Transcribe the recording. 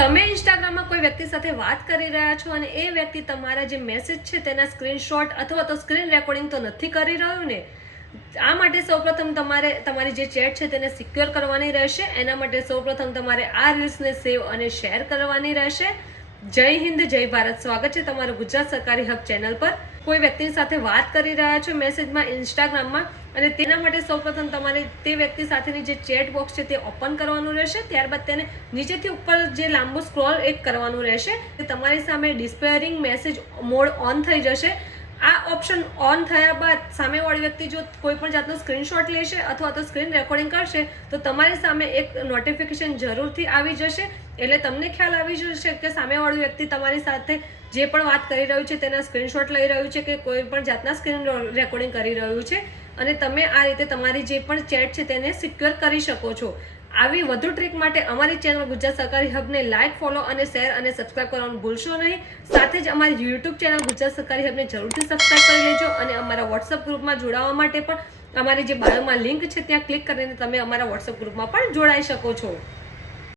તમે ઇન્સ્ટાગ્રામમાં કોઈ વ્યક્તિ સાથે વાત કરી રહ્યા છો અને એ વ્યક્તિ તમારા જે મેસેજ છે તેના સ્ક્રીનશોટ અથવા તો સ્ક્રીન રેકોર્ડિંગ તો નથી કરી રહ્યું ને. આ માટે સૌપ્રથમ તમારે તમારી જે ચેટ છે તેને સિક્યોર કરવાની રહેશે. એના માટે સૌપ્રથમ તમારે આ રીલ્સને સેવ અને શેર કરવાની રહેશે. જય હિન્દ, જય ભારત. સ્વાગત છે તમારું ગુજરાત સરકારી હબ ચેનલ પર. કોઈ વ્યક્તિ સાથે વાત કરી રહ્યા છો મેસેજમાં ઇન્સ્ટાગ્રામમાં, અને તેના માટે સૌપ્રથમ તમારે તે વ્યક્તિ સાથેની જે ચેટ બોક્સ છે તે ઓપન કરવાનું રહેશે. ત્યારબાદ તેને નીચેથી ઉપર જે લાંબુ સ્ક્રોલ એક કરવાનું રહેશે. તમારી સામે ડિસ્પેરિંગ મેસેજ મોડ ઓન થઈ જશે. આ ઓપ્શન ઓન થયા બાદ સામેવાળી વ્યક્તિ જો કોઈ પણ જાતનો સ્ક્રીનશોટ લેશે અથવા તો સ્ક્રીન રેકોર્ડિંગ કરશે તો તમારી સામે એક નોટિફિકેશન જરૂરથી આવી જશે. એટલે તમને ખ્યાલ આવી જશે કે સામેવાળી વ્યક્તિ તમારી સાથે જે પણ વાત કરી રહ્યું છે તેના સ્ક્રીનશોટ લઈ રહ્યું છે કે કોઈ પણ જાતના સ્ક્રીન રેકોર્ડિંગ કરી રહ્યું છે, અને તમે આ રીતે તમારી જે પણ ચેટ છે તેને સિક્યોર કરી શકો છો. આવી વધુ ટ્રીક માટે અમારી ચેનલ ગુજરાત સરકારી હબને લાઇક, ફોલો અને શેર અને સબસ્ક્રાઇબ કરવાનું ભૂલશો નહીં. સાથે જ અમારી યુટ્યુબ ચેનલ ગુજરાત સરકારી હબને જરૂરથી સબસ્ક્રાઇબ કરી લેજો, અને અમારા વોટ્સઅપ ગ્રુપમાં જોડાવા માટે પણ અમારી જે બાયોમાં લિંક છે ત્યાં ક્લિક કરીને તમે અમારા વોટ્સઅપ ગ્રુપમાં પણ જોડાઈ શકો છો.